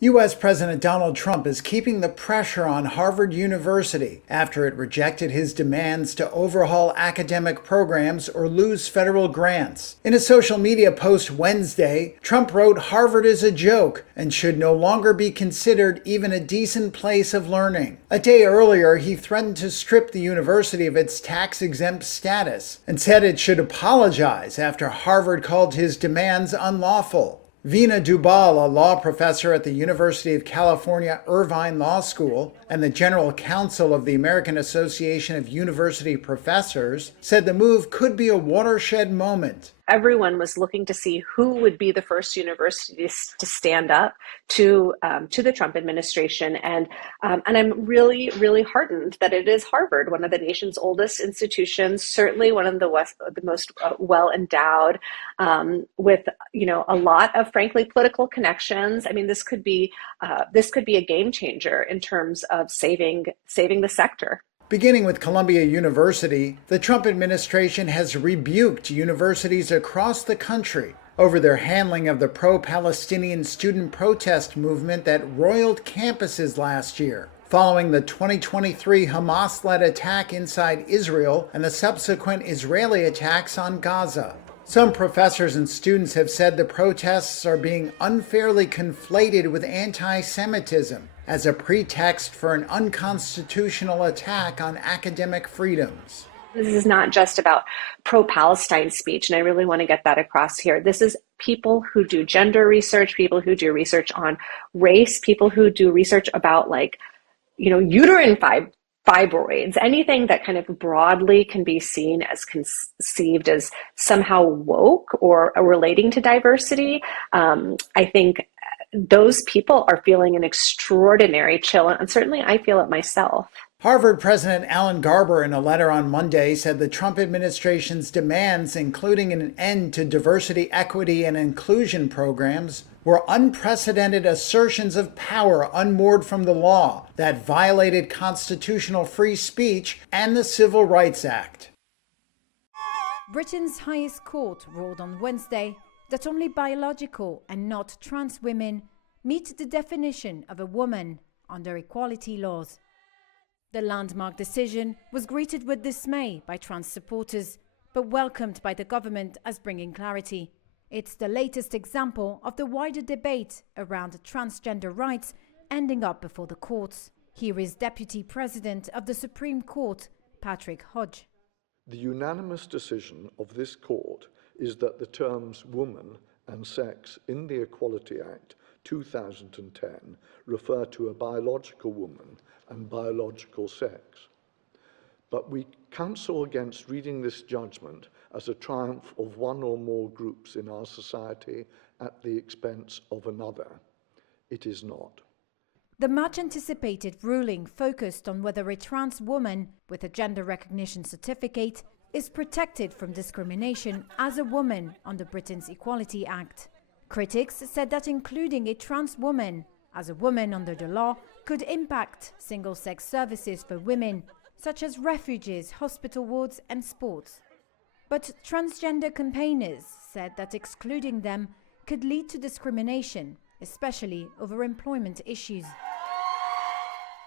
U.S. President Donald Trump is keeping the pressure on Harvard University after it rejected his demands to overhaul academic programs or lose federal grants. In a social media post Wednesday, Trump wrote Harvard is a joke and should no longer be considered even a decent place of learning. A day earlier, he threatened to strip the university of its tax-exempt status and said it should apologize after Harvard called his demands unlawful. Veena Dubal, a law professor at the University of California Irvine Law School and the general counsel of the American Association of University Professors, said the move could be a watershed moment. Everyone was looking to see who would be the first universities to stand up to the Trump administration, and I'm really heartened that it is Harvard, one of the nation's oldest institutions, certainly one of the most well endowed, with a lot of frankly political connections. I mean, this could be a game changer in terms of saving the sector. Beginning with Columbia University, the Trump administration has rebuked universities across the country over their handling of the pro-Palestinian student protest movement that roiled campuses last year, following the 2023 Hamas-led attack inside Israel and the subsequent Israeli attacks on Gaza. Some professors and students have said the protests are being unfairly conflated with anti-Semitism as a pretext for an unconstitutional attack on academic freedoms. This is not just about pro-Palestine speech, and I really want to get that across here. This is people who do gender research, people who do research on race, people who do research about uterine fibroids, anything that kind of broadly can be seen as conceived as somehow woke or relating to diversity. I think those people are feeling an extraordinary chill, and certainly I feel it myself. Harvard President Alan Garber, in a letter on Monday, said the Trump administration's demands, including an end to diversity, equity, and inclusion programs, were unprecedented assertions of power unmoored from the law that violated constitutional free speech and the Civil Rights Act. Britain's highest court ruled on Wednesday that only biological and not trans women meet the definition of a woman under equality laws. The landmark decision was greeted with dismay by trans supporters, but welcomed by the government as bringing clarity. It's the latest example of the wider debate around transgender rights ending up before the courts. Here is Deputy President of the Supreme Court, Patrick Hodge. The unanimous decision of this court is that the terms woman and sex in the Equality Act 2010 refer to a biological woman and biological sex. But we counsel against reading this judgment as a triumph of one or more groups in our society at the expense of another. It is not. The much-anticipated ruling focused on whether a trans woman with a gender recognition certificate is protected from discrimination as a woman under Britain's Equality Act. Critics said that including a trans woman as a woman under the law could impact single-sex services for women, such as refuges, hospital wards and sports. But transgender campaigners said that excluding them could lead to discrimination, especially over employment issues.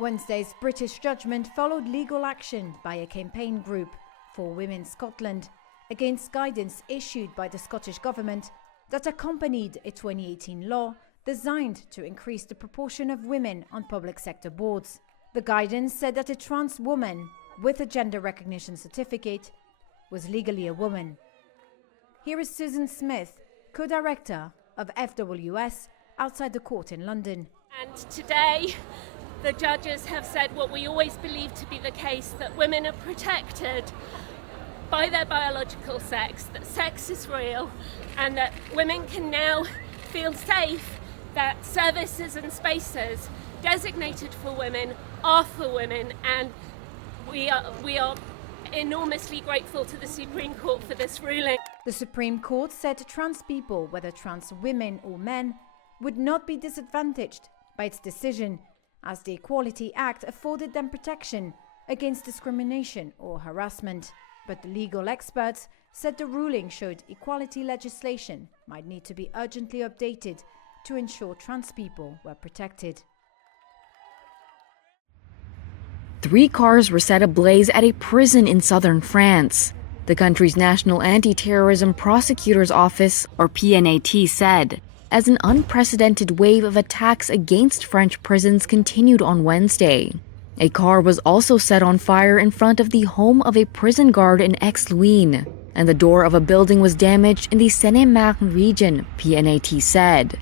Wednesday's British judgment followed legal action by a campaign group for Women Scotland against guidance issued by the Scottish Government that accompanied a 2018 law designed to increase the proportion of women on public sector boards. The guidance said that a trans woman with a gender recognition certificate was legally a woman. Here is Susan Smith, co-director of FWS outside the court in London. And today, the judges have said what we always believed to be the case, that women are protected by their biological sex, that sex is real, and that women can now feel safe that services and spaces designated for women are for women, and we are enormously grateful to the Supreme Court for this ruling. The Supreme Court said trans people, whether trans women or men, would not be disadvantaged by its decision, as the Equality Act afforded them protection against discrimination or harassment. But the legal experts said the ruling showed equality legislation might need to be urgently updated to ensure trans people were protected. 3 cars were set ablaze at a prison in southern France. The country's National Anti-Terrorism Prosecutor's Office, or PNAT, said, as an unprecedented wave of attacks against French prisons continued on Wednesday. A car was also set on fire in front of the home of a prison guard in Aix-Louis, and the door of a building was damaged in the Seine-et-Marne region, PNAT said.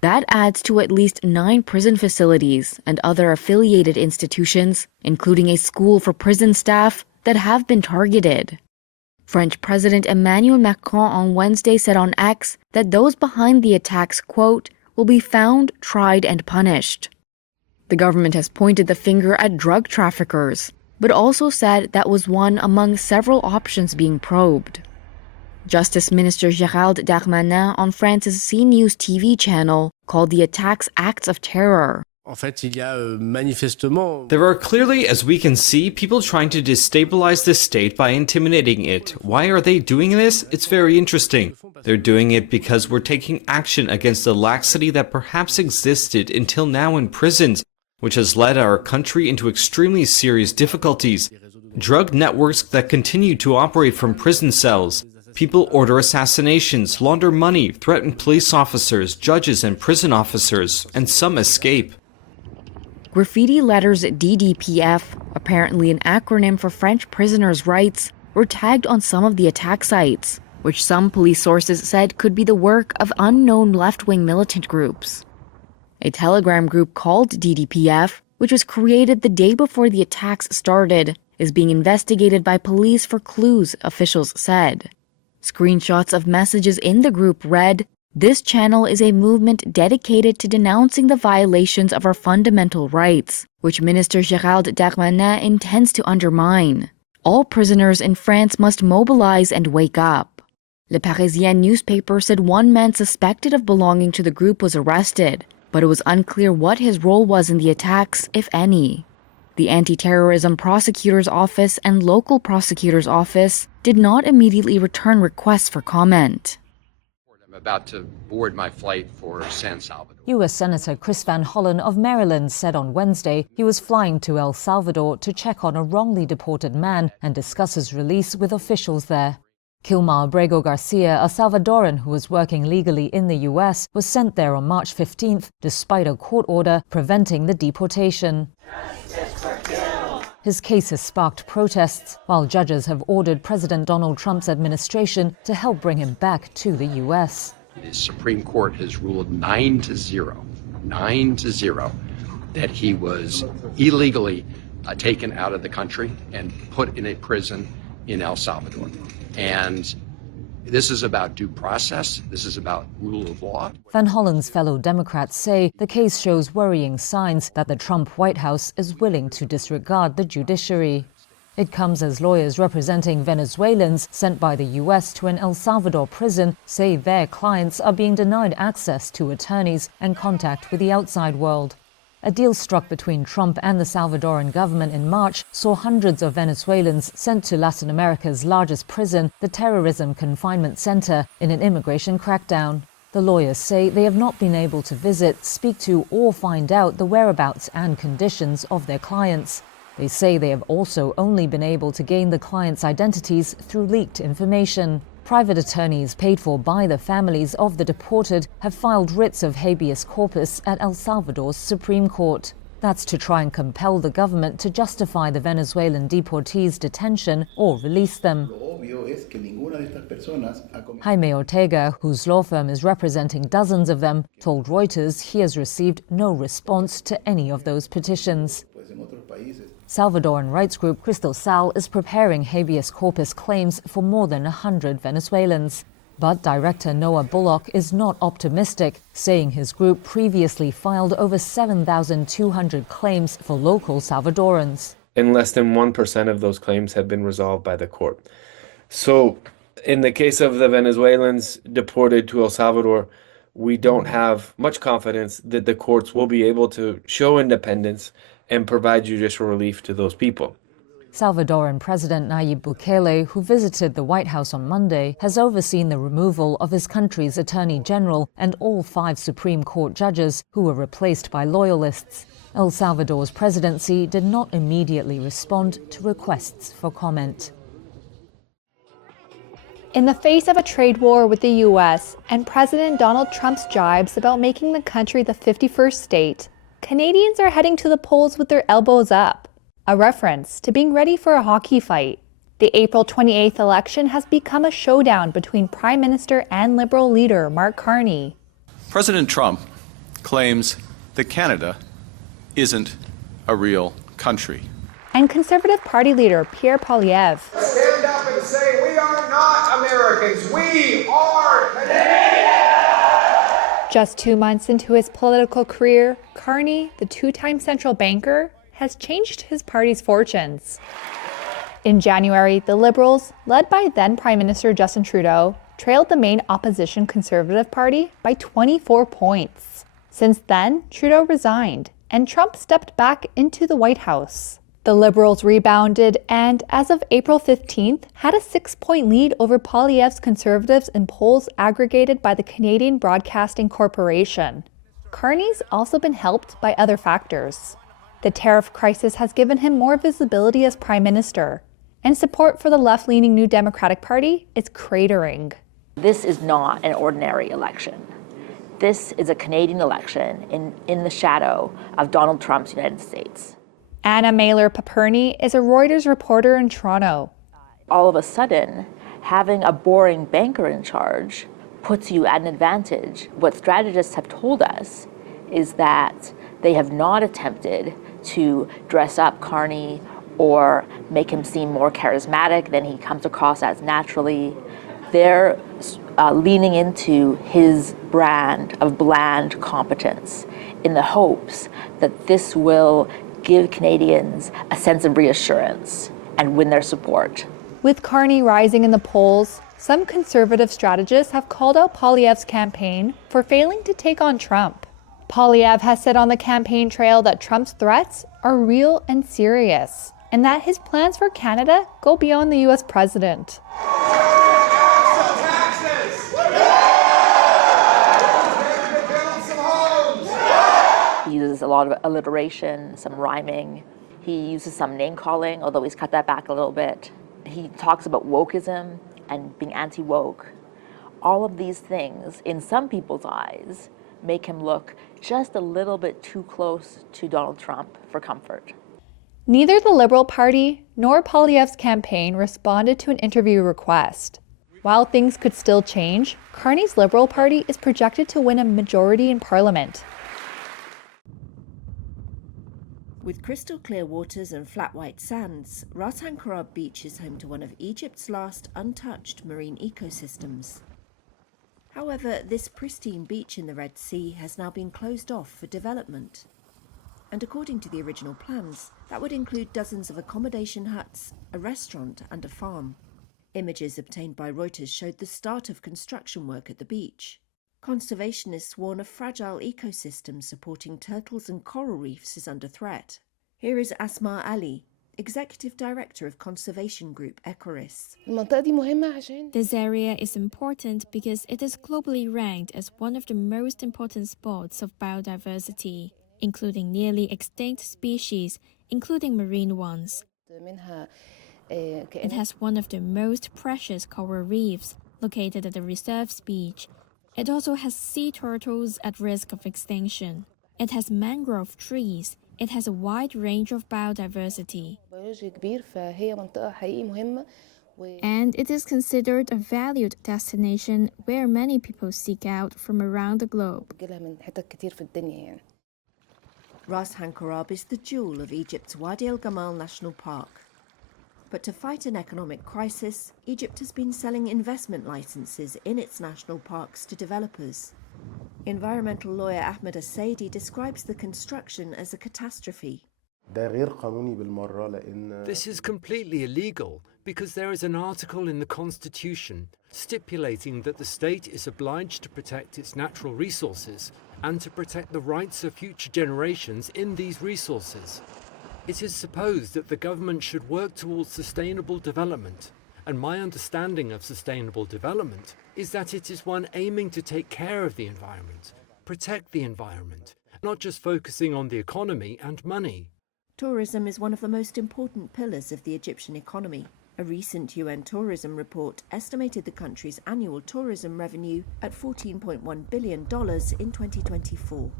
That adds to at least 9 prison facilities and other affiliated institutions, including a school for prison staff, that have been targeted. French President Emmanuel Macron on Wednesday said on X that those behind the attacks, quote, will be found, tried, and punished. The government has pointed the finger at drug traffickers, but also said that was one among several options being probed. Justice Minister Gérald Darmanin on France's CNews TV channel called the attacks acts of terror. There are clearly, as we can see, people trying to destabilize the state by intimidating it. Why are they doing this? It's very interesting. They're doing it because we're taking action against the laxity that perhaps existed until now in prisons, which has led our country into extremely serious difficulties. Drug networks that continue to operate from prison cells. People order assassinations, launder money, threaten police officers, judges, and prison officers, and some escape. Graffiti letters DDPF, apparently an acronym for French prisoners' rights, were tagged on some of the attack sites, which some police sources said could be the work of unknown left-wing militant groups. A Telegram group called DDPF, which was created the day before the attacks started, is being investigated by police for clues, officials said. Screenshots of messages in the group read, "This channel is a movement dedicated to denouncing the violations of our fundamental rights, which Minister Gérald Darmanin intends to undermine. All prisoners in France must mobilize and wake up." Le Parisien newspaper said one man suspected of belonging to the group was arrested, but it was unclear what his role was in the attacks, if any. The Anti-Terrorism Prosecutor's Office and local prosecutor's office did not immediately return requests for comment. I'm about to board my flight for San Salvador. U.S. Senator Chris Van Hollen of Maryland said on Wednesday he was flying to El Salvador to check on a wrongly deported man and discuss his release with officials there. Kilmar Abrego Garcia, a Salvadoran who was working legally in the U.S., was sent there on March 15th despite a court order preventing the deportation. His case has sparked protests, while judges have ordered President Donald Trump's administration to help bring him back to the U.S. The Supreme Court has ruled 9-0, that he was illegally taken out of the country and put in a prison in El Salvador. And this is about due process. This is about rule of law. Van Hollen's fellow Democrats say the case shows worrying signs that the Trump White House is willing to disregard the judiciary. It comes as lawyers representing Venezuelans sent by the U.S. to an El Salvador prison say their clients are being denied access to attorneys and contact with the outside world. A deal struck between Trump and the Salvadoran government in March saw hundreds of Venezuelans sent to Latin America's largest prison, the Terrorism Confinement Center, in an immigration crackdown. The lawyers say they have not been able to visit, speak to, or find out the whereabouts and conditions of their clients. They say they have also only been able to gain the clients' identities through leaked information. Private attorneys paid for by the families of the deported have filed writs of habeas corpus at El Salvador's Supreme Court. That's to try and compel the government to justify the Venezuelan deportees' detention or release them. Jaime Ortega, whose law firm is representing dozens of them, told Reuters he has received no response to any of those petitions. Salvadoran rights group Crystal Sal is preparing habeas corpus claims for more than 100 Venezuelans. But director Noah Bullock is not optimistic, saying his group previously filed over 7,200 claims for local Salvadorans. And less than 1% of those claims have been resolved by the court. So in the case of the Venezuelans deported to El Salvador, we don't have much confidence that the courts will be able to show independence and provide judicial relief to those people. Salvadoran President Nayib Bukele, who visited the White House on Monday, has overseen the removal of his country's Attorney General and all 5 Supreme Court judges who were replaced by loyalists. El Salvador's presidency did not immediately respond to requests for comment. In the face of a trade war with the U.S. and President Donald Trump's jibes about making the country the 51st state, Canadians are heading to the polls with their elbows up, a reference to being ready for a hockey fight. The April 28th election has become a showdown between Prime Minister and Liberal leader Mark Carney. President Trump claims that Canada isn't a real country. And Conservative Party leader Pierre Poilievre. Stand up and say, we are not Americans, we are Canadians! Just 2 months into his political career, Carney, the 2-time central banker, has changed his party's fortunes. In January, the Liberals, led by then Prime Minister Justin Trudeau, trailed the main opposition Conservative Party by 24 points. Since then, Trudeau resigned, and Trump stepped back into the White House. The Liberals rebounded and, as of April 15th, had a 6-point lead over Poilievre's Conservatives in polls aggregated by the Canadian Broadcasting Corporation. Carney's also been helped by other factors. The tariff crisis has given him more visibility as Prime Minister, and support for the left-leaning New Democratic Party is cratering. This is not an ordinary election. This is a Canadian election in the shadow of Donald Trump's United States. Anna Mailer-Paperny is a Reuters reporter in Toronto. All of a sudden, having a boring banker in charge puts you at an advantage. What strategists have told us is that they have not attempted to dress up Carney or make him seem more charismatic than he comes across as naturally. They're leaning into his brand of bland competence in the hopes that this will give Canadians a sense of reassurance and win their support. With Carney rising in the polls, some conservative strategists have called out Poilievre's campaign for failing to take on Trump. Poilievre has said on the campaign trail that Trump's threats are real and serious, and that his plans for Canada go beyond the U.S. president. He uses a lot of alliteration, some rhyming. He uses some name calling, although he's cut that back a little bit. He talks about wokeism and being anti-woke. All of these things, in some people's eyes, make him look just a little bit too close to Donald Trump for comfort. Neither the Liberal Party nor Poilievre's campaign responded to an interview request. While things could still change, Carney's Liberal Party is projected to win a majority in Parliament. With crystal clear waters and flat white sands, Ras Hankarab Beach is home to one of Egypt's last untouched marine ecosystems. However, this pristine beach in the Red Sea has now been closed off for development. And according to the original plans, that would include dozens of accommodation huts, a restaurant and a farm. Images obtained by Reuters showed the start of construction work at the beach. Conservationists warn a fragile ecosystem supporting turtles and coral reefs is under threat. Here is Asma Ali, Executive Director of conservation group Ecoris. This area is important because it is globally ranked as one of the most important spots of biodiversity, including nearly extinct species, including marine ones. It has one of the most precious coral reefs located at the reserve's beach. It also has sea turtles at risk of extinction. It has mangrove trees. It has a wide range of biodiversity. And it is considered a valued destination where many people seek out from around the globe. Ras Hankarab is the jewel of Egypt's Wadi El Gamal National Park. But to fight an economic crisis, Egypt has been selling investment licenses in its national parks to developers. Environmental lawyer Ahmed As-Saidi describes the construction as a catastrophe. This is completely illegal because there is an article in the Constitution stipulating that the state is obliged to protect its natural resources and to protect the rights of future generations in these resources. It is supposed that the government should work towards sustainable development, and my understanding of sustainable development is that it is one aiming to take care of the environment, protect the environment, not just focusing on the economy and money. Tourism is one of the most important pillars of the Egyptian economy. A recent UN tourism report estimated the country's annual tourism revenue at $14.1 billion in 2024.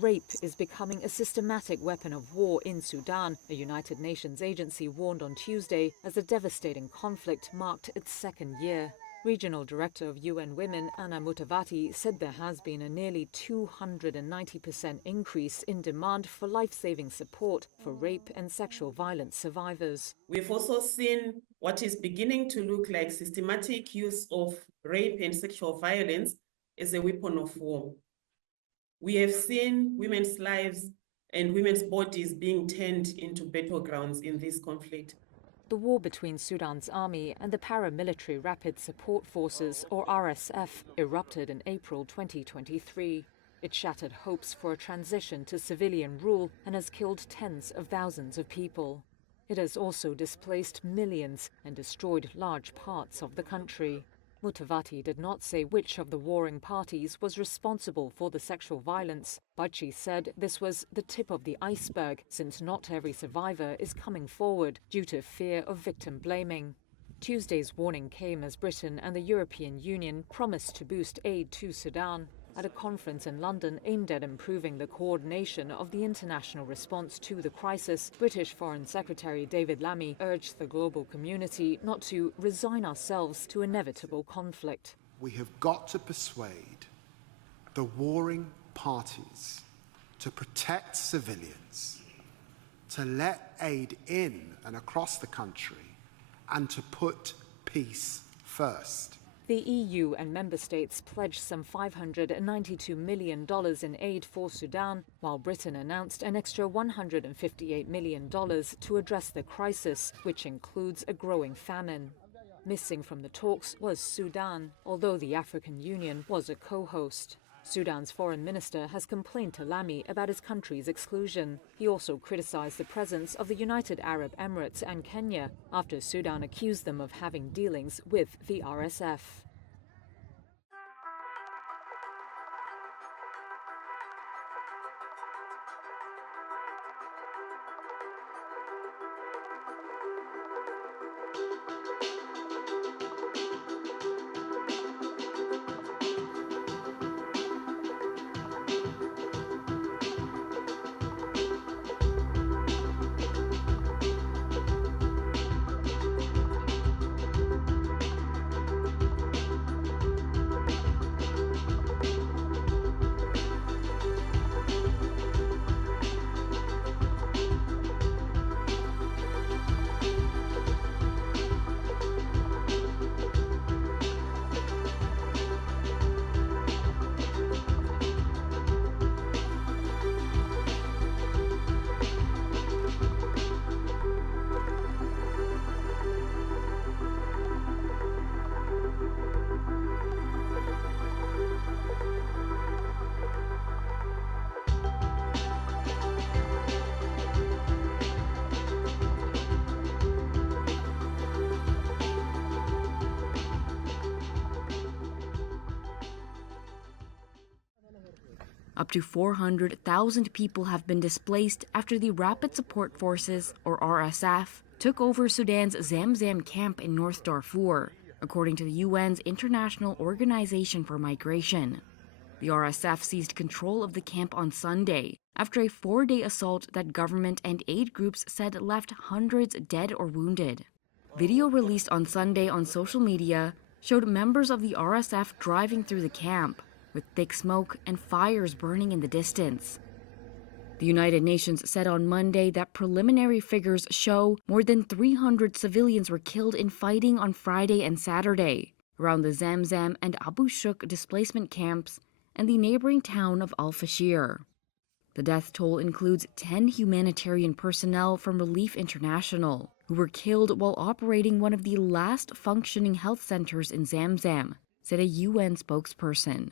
Rape is becoming a systematic weapon of war in Sudan, a United Nations agency warned on Tuesday as the devastating conflict marked its second year. Regional Director of UN Women, Anna Mutavati, said there has been a nearly 290% increase in demand for life-saving support for rape and sexual violence survivors. We've also seen what is beginning to look like systematic use of rape and sexual violence as a weapon of war. We have seen women's lives and women's bodies being turned into battlegrounds in this conflict. The war between Sudan's army and the paramilitary Rapid Support Forces, or RSF, erupted in April 2023. It shattered hopes for a transition to civilian rule and has killed tens of thousands of people. It has also displaced millions and destroyed large parts of the country. Mutavati did not say which of the warring parties was responsible for the sexual violence, but she said this was the tip of the iceberg, since not every survivor is coming forward due to fear of victim blaming. Tuesday's warning came as Britain and the European Union promised to boost aid to Sudan at a conference in London aimed at improving the coordination of the international response to the crisis. British Foreign Secretary David Lammy urged the global community not to resign ourselves to inevitable conflict. We have got to persuade the warring parties to protect civilians, to let aid in and across the country, and to put peace first. The EU and member states pledged some $592 million in aid for Sudan, while Britain announced an extra $158 million to address the crisis, which includes a growing famine. Missing from the talks was Sudan, although the African Union was a co-host. Sudan's foreign minister has complained to Lammy about his country's exclusion. He also criticized the presence of the United Arab Emirates and Kenya after Sudan accused them of having dealings with the RSF. Up to 400,000 people have been displaced after the Rapid Support Forces, or RSF, took over Sudan's Zamzam camp in North Darfur, according to the UN's International Organization for Migration. The RSF seized control of the camp on Sunday after a 4-day assault that government and aid groups said left hundreds dead or wounded. Video released on Sunday on social media showed members of the RSF driving through the camp, with thick smoke and fires burning in the distance. The United Nations said on Monday that preliminary figures show more than 300 civilians were killed in fighting on Friday and Saturday around the Zamzam and Abu Shuk displacement camps and the neighboring town of Al-Fashir. The death toll includes 10 humanitarian personnel from Relief International, who were killed while operating one of the last functioning health centers in Zamzam, said a UN spokesperson.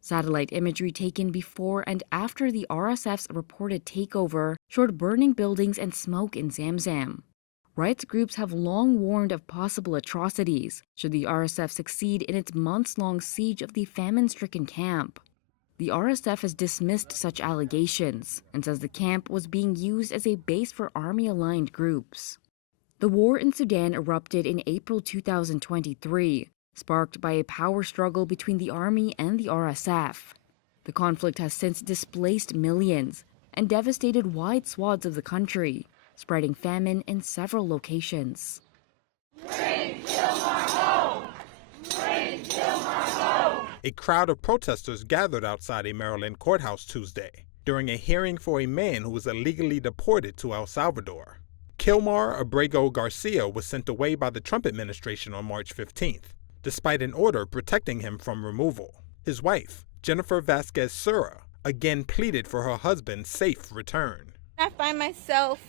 Satellite imagery taken before and after the RSF's reported takeover showed burning buildings and smoke in Zamzam. Rights groups have long warned of possible atrocities should the RSF succeed in its months-long siege of the famine-stricken camp. The RSF has dismissed such allegations and says the camp was being used as a base for army-aligned groups. The war in Sudan erupted in April 2023, sparked by a power struggle between the army and the RSF. The conflict has since displaced millions and devastated wide swaths of the country, spreading famine in several locations. Bring Kilmar home! Bring Kilmar home! A crowd of protesters gathered outside a Maryland courthouse Tuesday during a hearing for a man who was illegally deported to El Salvador. Kilmar Abrego Garcia was sent away by the Trump administration on March 15th, despite an order protecting him from removal. His wife, Jennifer Vasquez Sura, again pleaded for her husband's safe return. I find myself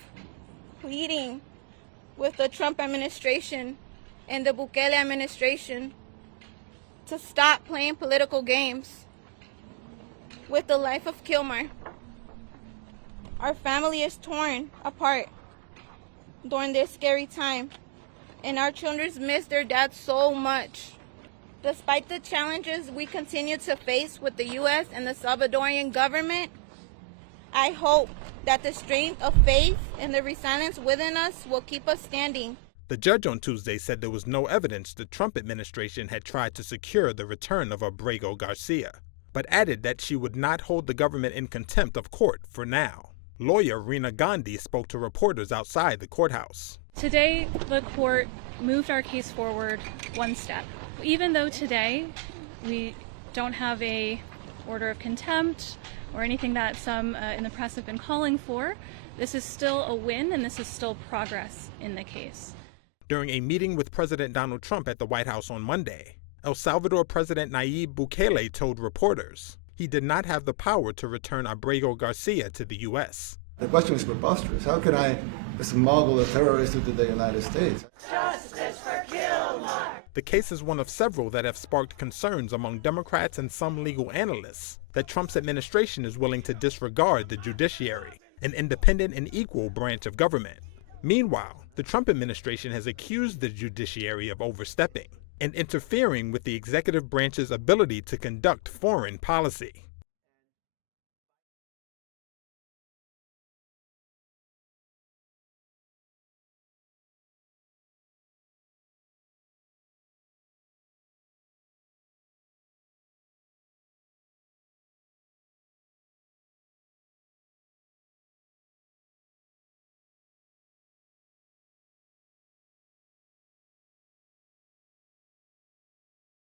pleading with the Trump administration and the Bukele administration to stop playing political games with the life of Kilmar. Our family is torn apart during this scary time, and our children miss their dad so much. Despite the challenges we continue to face with the U.S. and the Salvadorian government, I hope that the strength of faith and the resilience within us will keep us standing. The judge on Tuesday said there was no evidence the Trump administration had tried to secure the return of Abrego Garcia, but added that she would not hold the government in contempt of court for now. Lawyer Reena Gandhi spoke to reporters outside the courthouse. Today, the court moved our case forward one step. Even though today we don't have a order of contempt or anything that some in the press have been calling for, this is still a win and this is still progress in the case. During a meeting with President Donald Trump at the White House on Monday, El Salvador President Nayib Bukele told reporters he did not have the power to return Abrego Garcia to the U.S. The question is preposterous. How can I smuggle a terrorist into the United States? Justice for Kilmar! The case is one of several that have sparked concerns among Democrats and some legal analysts that Trump's administration is willing to disregard the judiciary, an independent and equal branch of government. Meanwhile, the Trump administration has accused the judiciary of overstepping and interfering with the executive branch's ability to conduct foreign policy.